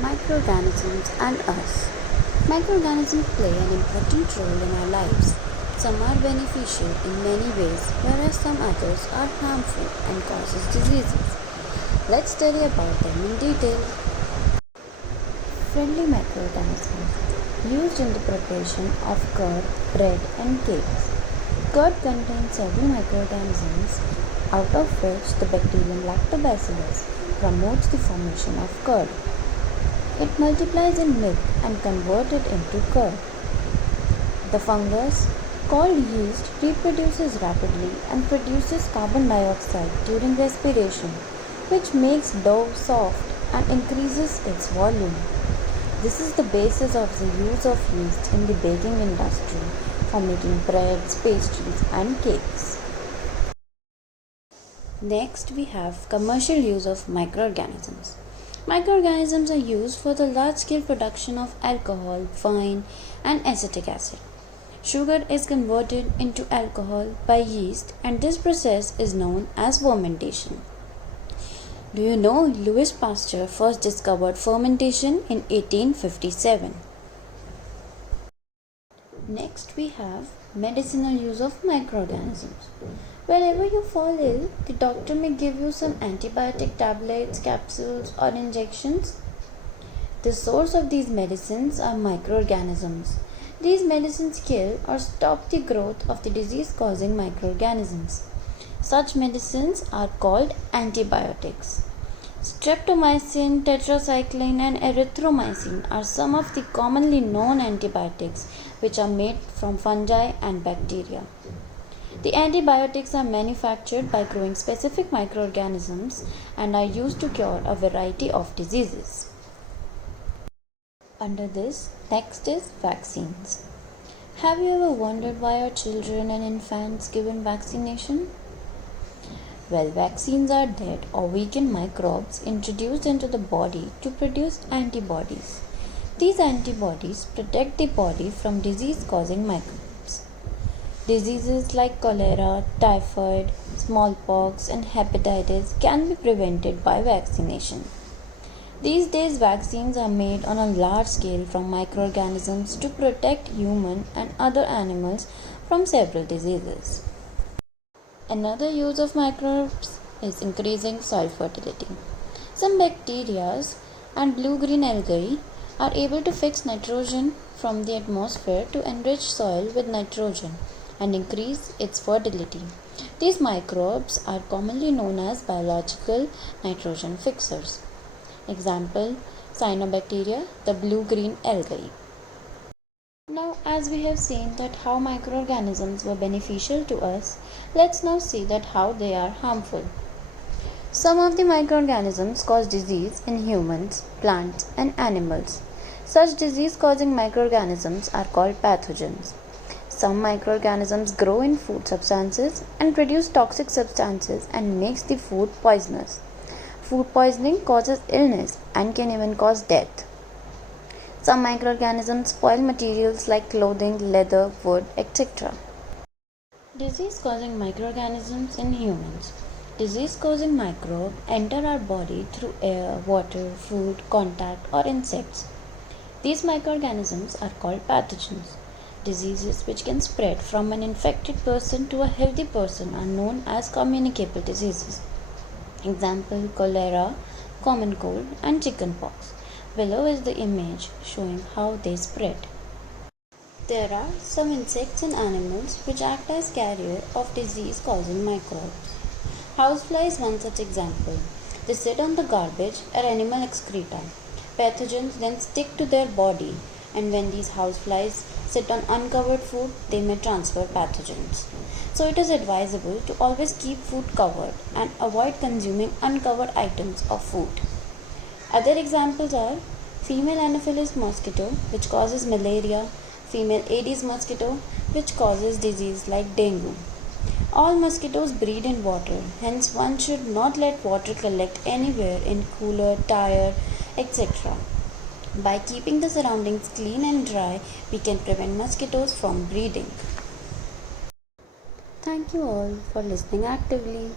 Microorganisms and us. Microorganisms play an important role in our lives. Some are beneficial in many ways, whereas some others are harmful and causes diseases. Let's study about them in detail. Friendly microorganisms used in the preparation of curd, bread and cakes. Curd contains several microorganisms, out of which the bacterium Lactobacillus promotes the formation of curd. It multiplies in milk and converts it into curd. The fungus, called yeast, reproduces rapidly and produces carbon dioxide during respiration, which makes dough soft and increases its volume. This is the basis of the use of yeast in the baking industry for making breads, pastries, and cakes. Next, we have commercial use of microorganisms. Microorganisms are used for the large-scale production of alcohol, wine, and acetic acid. Sugar is converted into alcohol by yeast, and this process is known as fermentation. Do you know Louis Pasteur first discovered fermentation in 1857? Next, we have medicinal use of microorganisms. Whenever you fall ill, the doctor may give you some antibiotic tablets, capsules, or injections. The source of these medicines are microorganisms. These medicines kill or stop the growth of the disease causing microorganisms. Such medicines are called antibiotics. Streptomycin, tetracycline, and erythromycin are some of the commonly known antibiotics which are made from fungi and bacteria. The antibiotics are manufactured by growing specific microorganisms and are used to cure a variety of diseases. Under this, next is vaccines. Have you ever wondered why are children and infants given vaccination? Well, vaccines are dead or weakened microbes introduced into the body to produce antibodies. These antibodies protect the body from disease-causing microbes. Diseases like cholera, typhoid, smallpox, and hepatitis can be prevented by vaccination. These days, vaccines are made on a large scale from microorganisms to protect human and other animals from several diseases. Another use of microbes is increasing soil fertility. Some bacteria and blue-green algae are able to fix nitrogen from the atmosphere to enrich soil with nitrogen and increase its fertility. These microbes are commonly known as biological nitrogen fixers. Example, cyanobacteria, the blue-green algae. Now, as we have seen that how microorganisms were beneficial to us, let's now see that how they are harmful. Some of the microorganisms cause disease in humans, plants, and animals. Such disease-causing microorganisms are called pathogens. Some microorganisms grow in food substances and produce toxic substances and makes the food poisonous. Food poisoning causes illness and can even cause death. Some microorganisms spoil materials like clothing, leather, wood, etc. Disease-causing microorganisms in humans. Disease-causing microbes enter our body through air, water, food, contact, or insects. These microorganisms are called pathogens. Diseases which can spread from an infected person to a healthy person are known as communicable diseases. Example, cholera, common cold, and chickenpox. Below is the image showing how they spread. There are some insects and animals which act as carrier of disease-causing microbes. Housefly is one such example. They sit on the garbage or animal excreta. Pathogens then stick to their body, and when these houseflies sit on uncovered food, they may transfer pathogens. So it is advisable to always keep food covered and avoid consuming uncovered items of food. Other examples are female Anopheles mosquito, which causes malaria, female Aedes mosquito, which causes disease like dengue. All mosquitoes breed in water, hence one should not let water collect anywhere in cooler, tire, etc. By keeping the surroundings clean and dry, we can prevent mosquitoes from breeding. Thank you all for listening actively.